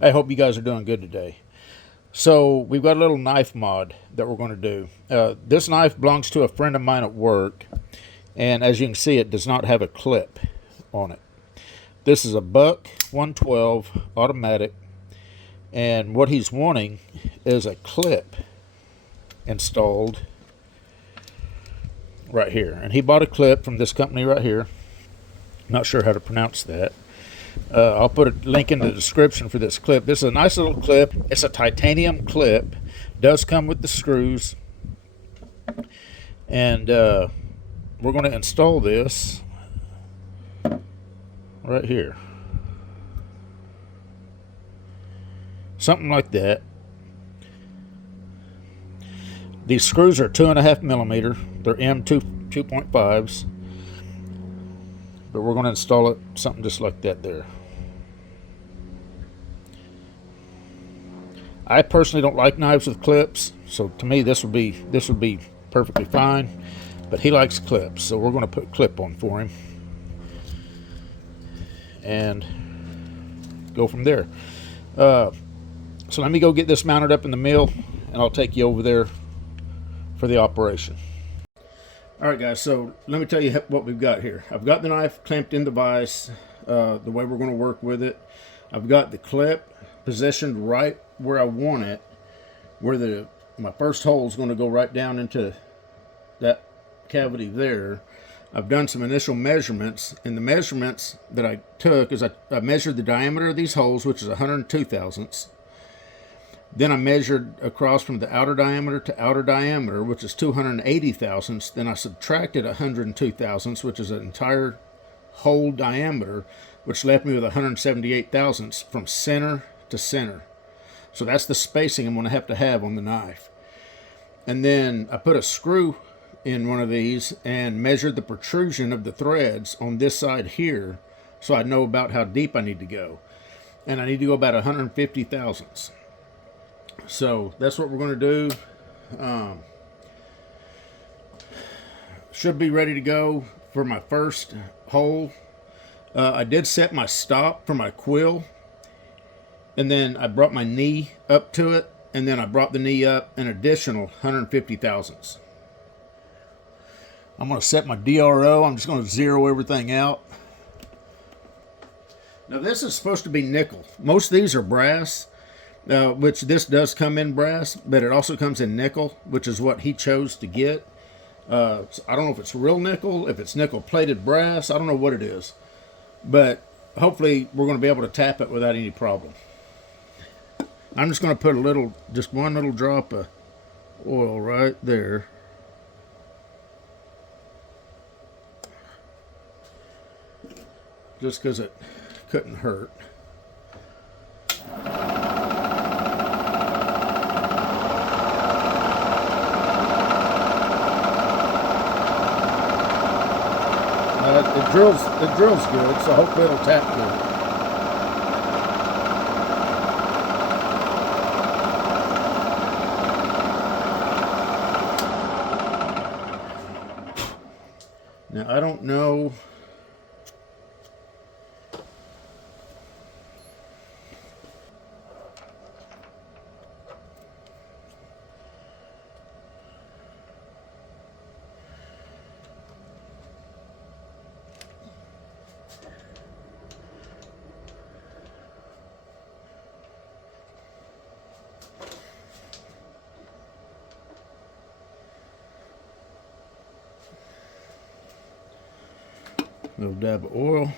I hope you guys are doing good today. So we've got a little knife mod that we're going to do. This knife belongs to a friend of mine at work, and as you can see, it does not have a clip on it. This is a Buck 112 automatic, and what he's wanting is a clip installed right here. And he bought a clip from this company right here. Not sure how to pronounce that. I'll put a link in the description for this clip. This is a nice little clip. It's a titanium clip. Does come with the screws. And we're going to install this right here. Something like that. These screws are 2.5 millimeter. They're M2 2.5s. But we're going to install it something just like that there. I personally don't like knives with clips, so to me this would be perfectly fine. But he likes clips, so we're going to put a clip on for him and go from there. So let me go get this mounted up in the mill, and I'll take you over there for the operation. All right, guys, so let me tell you what we've got here. I've got the knife clamped in the vise the way we're going to work with it. I've got the clip positioned right where I want it, where my first hole is going to go right down into that cavity there. I've done some initial measurements, and the measurements that I took is I measured the diameter of these holes, which is 102 thousandths. Then I measured across from the outer diameter to outer diameter, which is 280 thousandths. Then I subtracted 102 thousandths, which is an entire hole diameter, which left me with 178 thousandths from center to center. So that's the spacing I'm going to have on the knife. And then I put a screw in one of these and measured the protrusion of the threads on this side here, so I know about how deep I need to go. And I need to go about 150 thousandths. So that's what we're going to do. Should be ready to go for my first hole. I did set my stop for my quill, and then I brought my knee up to it, and then I brought the knee up an additional 150 thousandths. I'm going to set my DRO. I'm just going to zero everything out. Now this is supposed to be nickel. Most of these are brass. Which this does come in brass, but it also comes in nickel, which is what he chose to get. So I don't know if it's real nickel, if it's nickel plated brass, I don't know what it is. But hopefully we're going to be able to tap it without any problem. I'm just going to put just one little drop of oil right there. Just because it couldn't hurt. It drills good, so hopefully it'll tap good. Now I don't know. Little dab of oil.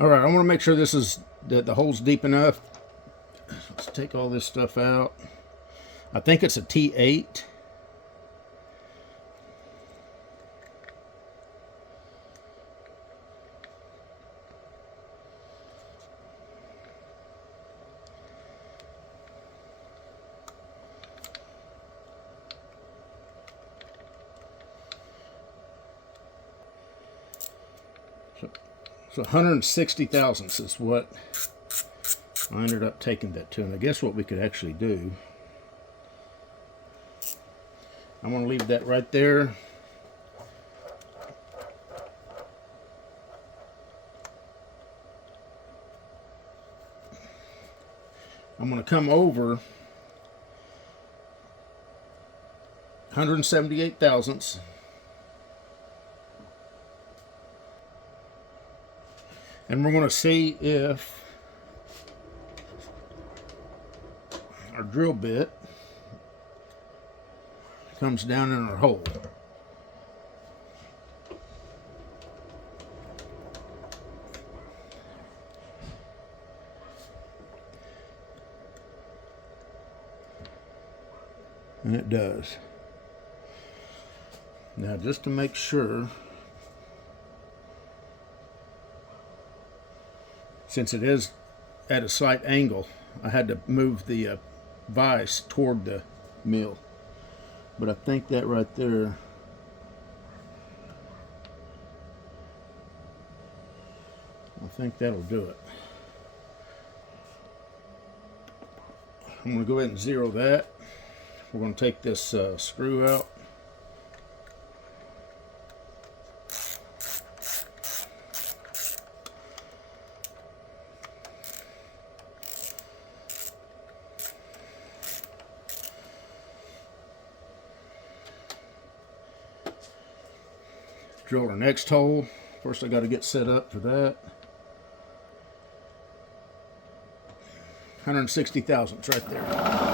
All right, I want to make sure this is the hole's deep enough. Let's take all this stuff out. I think it's a T8. So 160 thousandths is what I ended up taking that to. And I guess what we could actually do, I'm going to leave that right there. I'm going to come over 178 thousandths. And we're going to see if our drill bit comes down in our hole. And it does. Now, just to make sure, since it is at a slight angle, I had to move the vise toward the mill. But I think that right there, I think that'll do it. I'm going to go ahead and zero that. We're going to take this screw out. Drill our next hole. First I got to get set up for that. 160 thousandths right there.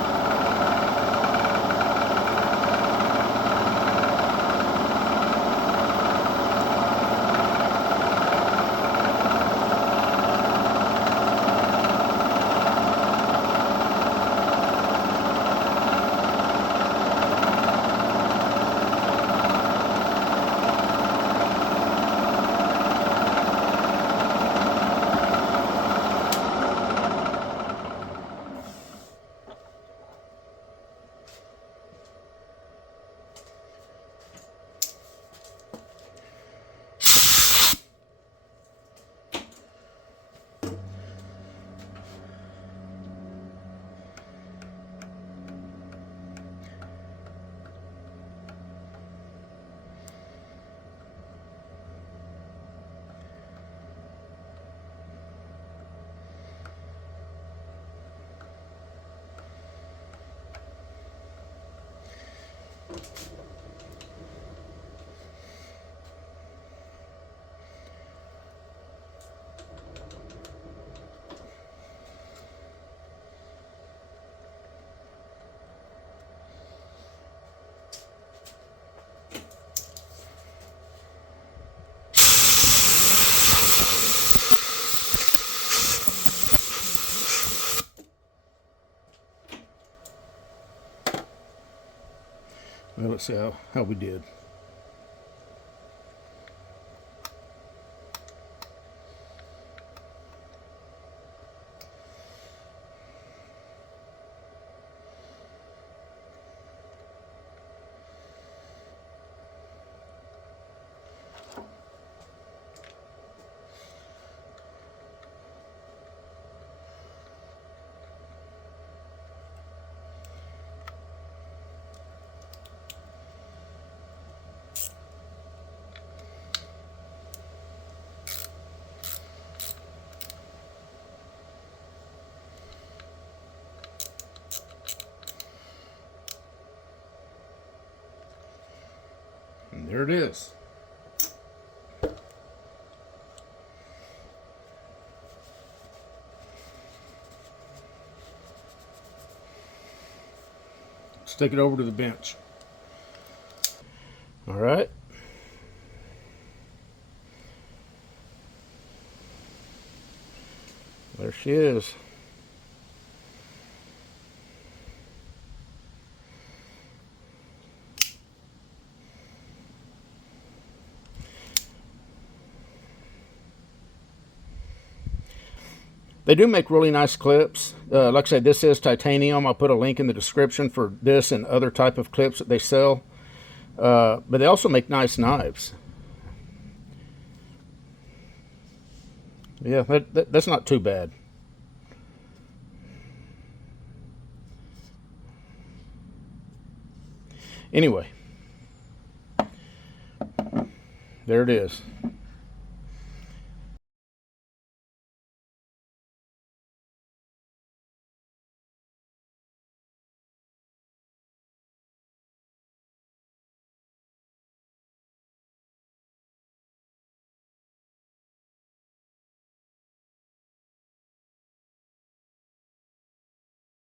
Well, let's see how we did. And there it is. Let's take it over to the bench. All right. There she is. They do make really nice clips. Like I said, this is titanium. I'll put a link in the description for this and other type of clips that they sell. But they also make nice knives. Yeah, that's not too bad. Anyway, there it is.